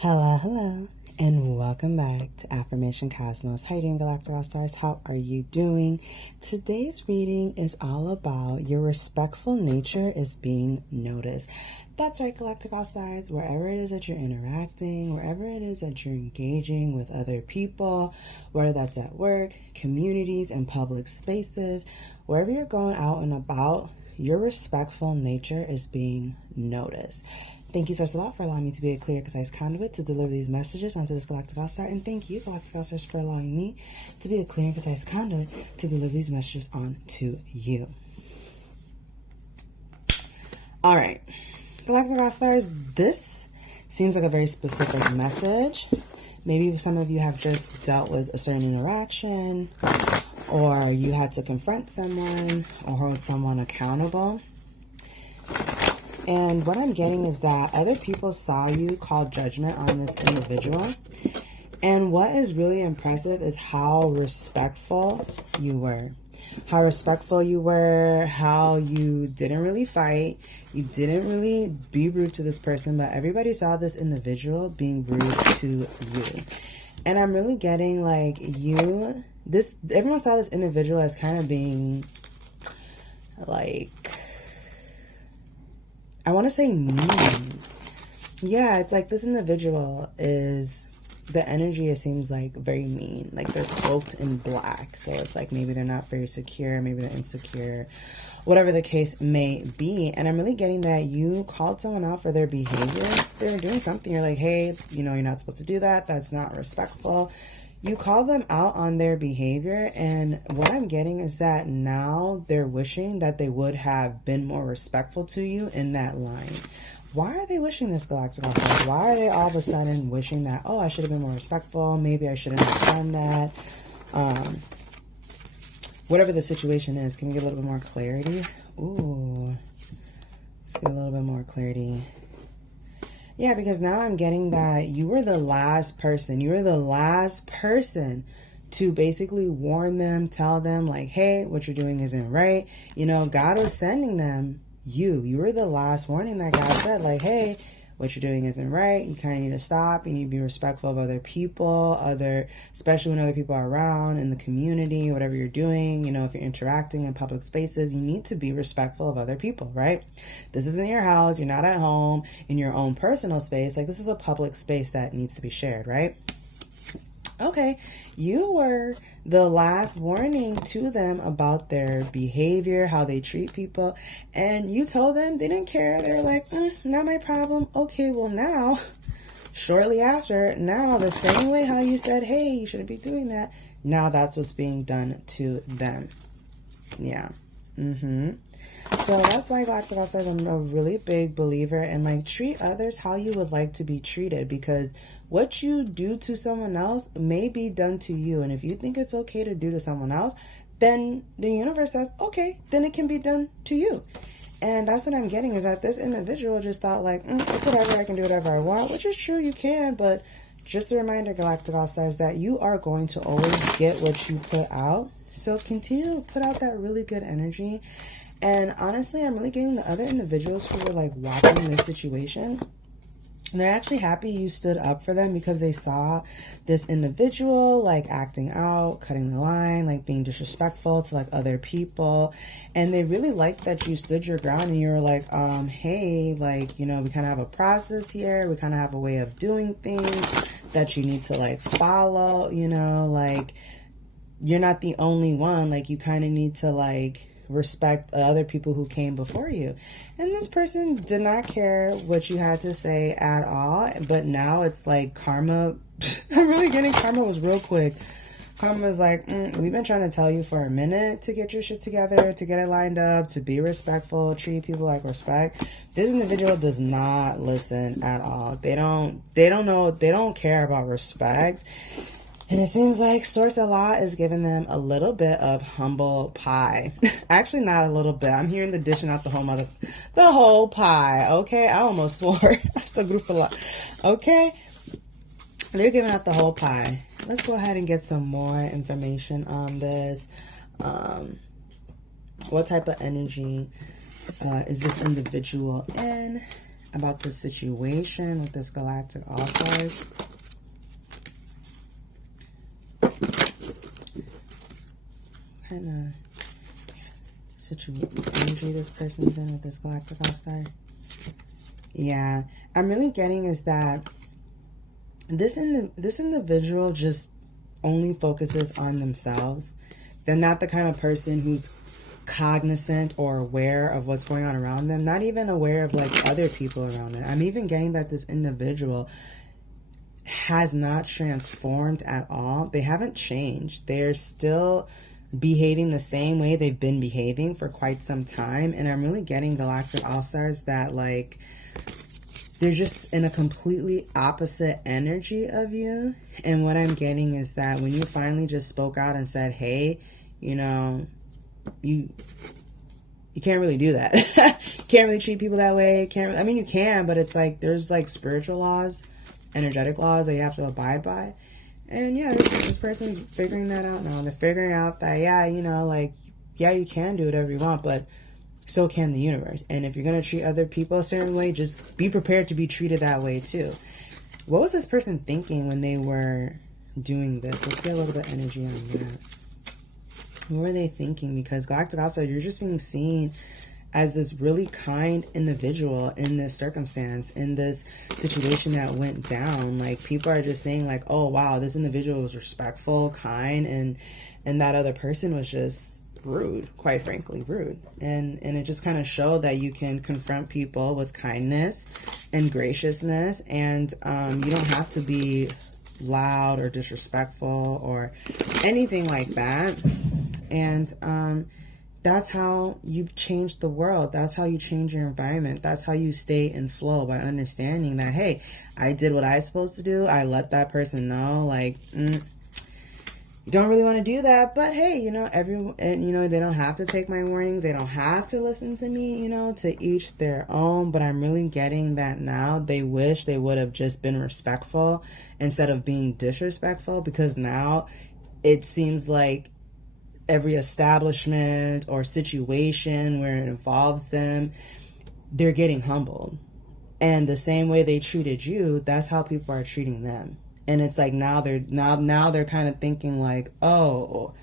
Hello, and welcome back to Affirmation Cosmos. How you doing, Galactic All Stars? How are you doing? Today's reading is all about your respectful nature is being noticed. That's right, Galactic All Stars. Wherever it is that you're interacting, wherever it is that you're engaging with other people, whether that's at work, communities, and public spaces, wherever you're going out and about, your respectful nature is being noticed. Thank you so a lot for allowing me to be a clear, concise conduit to deliver these messages onto this Galactic All Star. And thank you, Galactic All Stars, for allowing me to be a clear and concise conduit to deliver these messages onto you. All right, Galactic All Stars, this seems like a very specific message. Maybe some of you have just dealt with a certain interaction, or you had to confront someone or hold someone accountable. And what I'm getting is that other people saw you call judgment on this individual. And what is really impressive is how respectful you were. How respectful you were, how you didn't really fight. You didn't really be rude to this person, but everybody saw this individual being rude to you. And I'm really getting like everyone saw this individual as kind of being like, I want to say mean. Yeah, it's like this individual is, the energy, it seems like very mean. Like they're cloaked in black. So it's like maybe they're not very secure, maybe they're insecure, whatever the case may be. And I'm really getting that you called someone out for their behavior. They're doing something. You're like, hey, you're not supposed to do that. That's not respectful. You call them out on their behavior, and what I'm getting is that now they're wishing that they would have been more respectful to you in that line. Why are they wishing this, Galactic All Stars? Why are they all of a sudden wishing that, oh, I should have been more respectful, maybe I shouldn't have done that? Whatever the situation is, can we get a little bit more clarity? Ooh, let's get a little bit more clarity. Yeah, because now I'm getting that you were the last person. You were the last person to basically warn them, tell them like, hey, what you're doing isn't right. God was sending them you. You were the last warning that God said like, hey, what you're doing isn't right. You kind of need to stop. You need to be respectful of other people, especially when other people are around in the community, whatever you're doing. If you're interacting in public spaces, you need to be respectful of other people, right? This isn't your house. You're not at home in your own personal space. Like this is a public space that needs to be shared, right? Okay, you were the last warning to them about their behavior, how they treat people, and you told them they didn't care. They were like, not my problem. Okay, well now, shortly after, now the same way how you said, hey, you shouldn't be doing that, now that's what's being done to them. Yeah. So that's why Galactic All Stars, I'm a really big believer in like treat others how you would like to be treated, because what you do to someone else may be done to you. And if you think it's okay to do to someone else, then the universe says, okay, then it can be done to you. And that's what I'm getting, is that this individual just thought like, it's whatever, I can do whatever I want, which is true, you can, but just a reminder, Galactic All Stars, that you are going to always get what you put out. So continue to put out that really good energy. And honestly, I'm really getting the other individuals who were like watching this situation, they're actually happy you stood up for them, because they saw this individual like acting out, cutting the line, like being disrespectful to like other people. And they really liked that you stood your ground and you were like, hey, like, we kind of have a process here. We kind of have a way of doing things that you need to like follow, like you're not the only one. Like you kind of need to like respect other people who came before you. And this person did not care what you had to say at all. But now it's like karma. I'm really getting karma was real quick. Karma was like, we've been trying to tell you for a minute to get your shit together, to get it lined up, to be respectful, treat people like respect. This individual does not listen at all. They don't know, they don't care about respect. And it seems like Source a lot is giving them a little bit of humble pie. Actually, not a little bit. I'm hearing the dishing out the whole pie. Okay, I almost swore. That's the group a lot. Okay, they're giving out the whole pie. Let's go ahead and get some more information on this. What type of energy is this individual in? about the situation with this Galactic All-Stars. Kind of energy this person's in with this Galactic All-Star. Yeah, I'm really getting is that this individual just only focuses on themselves. They're not the kind of person who's cognizant or aware of what's going on around them, not even aware of like other people around them. I'm even getting that this individual has not transformed at all. They haven't changed. They're still behaving the same way they've been behaving for quite some time. And I'm really getting Galactic All-Stars that like they're just in a completely opposite energy of you. And what I'm getting is that when you finally just spoke out and said, hey, you know, you can't really do that. You can't really treat people that way. I mean, you can, but it's like there's like spiritual laws, energetic laws that you have to abide by. And yeah, this person's figuring that out now. They're figuring out that, yeah, you know, like, yeah, you can do whatever you want, but so can the universe. And if you're going to treat other people a certain way, just be prepared to be treated that way too. What was this person thinking when they were doing this? Let's get a little bit of energy on that. What were they thinking? Because Galactic All-Star, you're just being seen as this really kind individual in this circumstance, in this situation that went down. Like, people are just saying like, oh wow, this individual was respectful, kind, and that other person was just rude, quite frankly, rude. And it just kind of showed that you can confront people with kindness and graciousness, and you don't have to be loud or disrespectful or anything like that. And that's how you change the world. That's how you change your environment. That's how you stay in flow, by understanding that, hey, I did what I was supposed to do. I let that person know, like, you don't really want to do that, but hey, you know, they don't have to take my warnings. They don't have to listen to me, you know, to each their own. But I'm really getting that now they wish they would have just been respectful instead of being disrespectful, because now it seems like every establishment or situation where it involves them, they're getting humbled. And the same way they treated you, that's how people are treating them. And it's like now they're kind of thinking like, oh,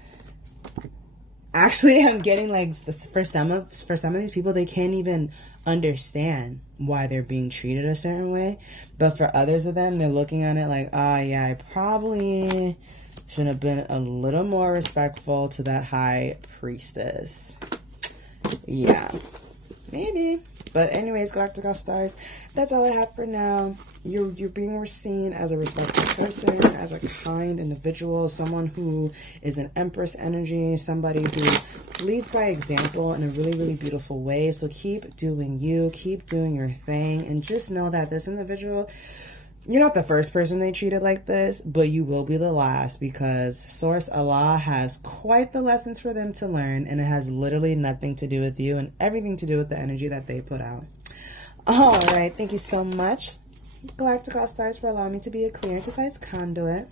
actually I'm getting like for some of these people, they can't even understand why they're being treated a certain way. But for others of them, they're looking at it like, oh yeah, I probably should have been a little more respectful to that high priestess. Yeah, maybe. But anyways, Galactic All-Stars, that's all I have for now. You're being seen as a respectful person, as a kind individual, someone who is an Empress energy, somebody who leads by example in a really, really beautiful way. So keep doing you, keep doing your thing, and just know that this individual, you're not the first person they treated like this, but you will be the last, because Source Allah has quite the lessons for them to learn, and it has literally nothing to do with you and everything to do with the energy that they put out. All right, thank you so much, Galactic All-Stars, for allowing me to be a clear and concise conduit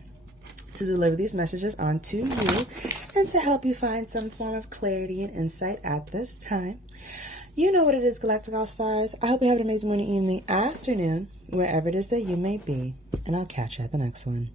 to deliver these messages onto you and to help you find some form of clarity and insight at this time. You know what it is, Galactic All-Stars. I hope you have an amazing morning, evening, afternoon, wherever it is that you may be. And I'll catch you at the next one.